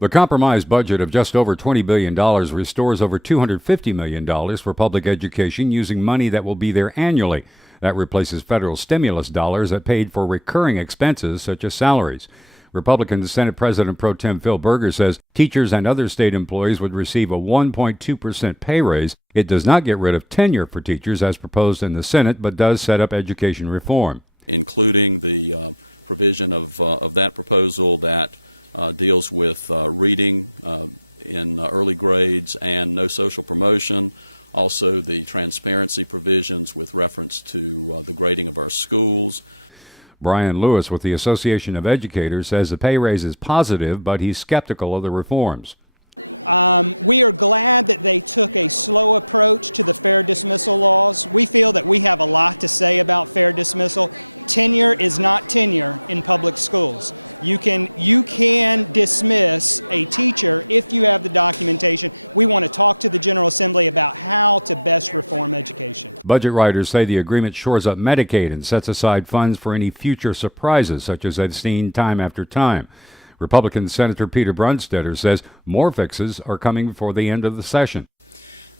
The compromise budget of just over $20 billion restores over $250 million for public education using money that will be there annually. That replaces federal stimulus dollars that paid for recurring expenses such as salaries. Republican Senate President Pro Tem Phil Berger says teachers and other state employees would receive a 1.2% pay raise. It does not get rid of tenure for teachers as proposed in the Senate, but does set up education reform, including the provision of that proposal that deals with reading in early grades and no social promotion. Also, the transparency provisions with reference to the grading of our schools. Brian Lewis with the Association of Educators says the pay raise is positive, but he's skeptical of the reforms. We are glad that they took a slow approach to the fair dismissal laws. We feel that we have a lot to say about fair dismissal. Tenure is not tenure in public schools. You can dismiss a teacher if you have the documentation. We want to talk to the General Assembly about how to best reform education. Budget writers say the agreement shores up Medicaid and sets aside funds for any future surprises, such as they've seen time after time. Republican Senator Peter Brunstetter says more fixes are coming before the end of the session.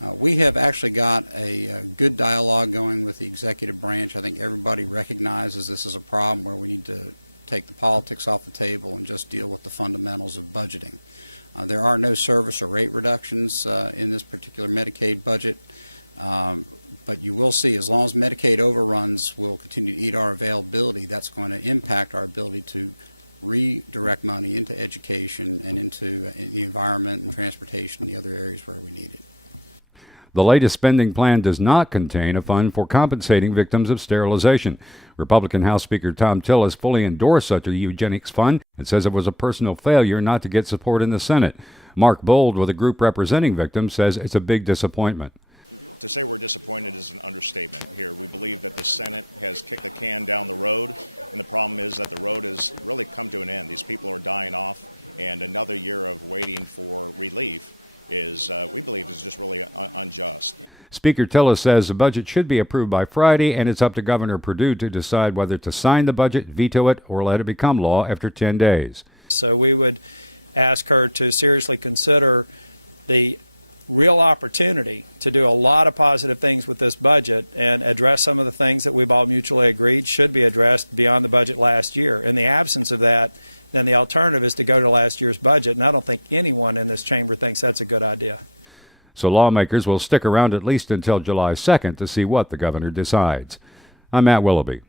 We have actually got a good dialogue going with the executive branch. I think everybody recognizes this is a problem where we need to take the politics off the table and just deal with the fundamentals of budgeting. There are no service or rate reductions in this particular Medicaid budget, but you will see as long as Medicaid overruns will continue to eat our availability, that's going to impact our ability to redirect money into education and into the environment and transportation and the other areas where we need it. The latest spending plan does not contain a fund for compensating victims of sterilization. Republican House Speaker Thom Tillis fully endorsed such a eugenics fund and says it was a personal failure not to get support in the Senate. Mark Bold, with a group representing victims, says it's a big disappointment. To say we're disappointed is an understatement here. We believe that the Senate has kicked the can down the road, and the problem is that the road has really come to an end. These people are dying off, and another year of waiting for relief is, we believe, is just really unjust. Speaker Tillis says the budget should be approved by Friday, and it's up to Governor Perdue to decide whether to sign the budget, veto it, or let it become law after 10 days. So we would ask her to seriously consider the real opportunity to do a lot of positive things with this budget and address some of the things that we've all mutually agreed should be addressed beyond the budget last year. In the absence of that, then the alternative is to go to last year's budget, and I don't think anyone in this chamber thinks that's a good idea. So lawmakers will stick around at least until July 2nd to see what the governor decides. I'm Matt Willoughby.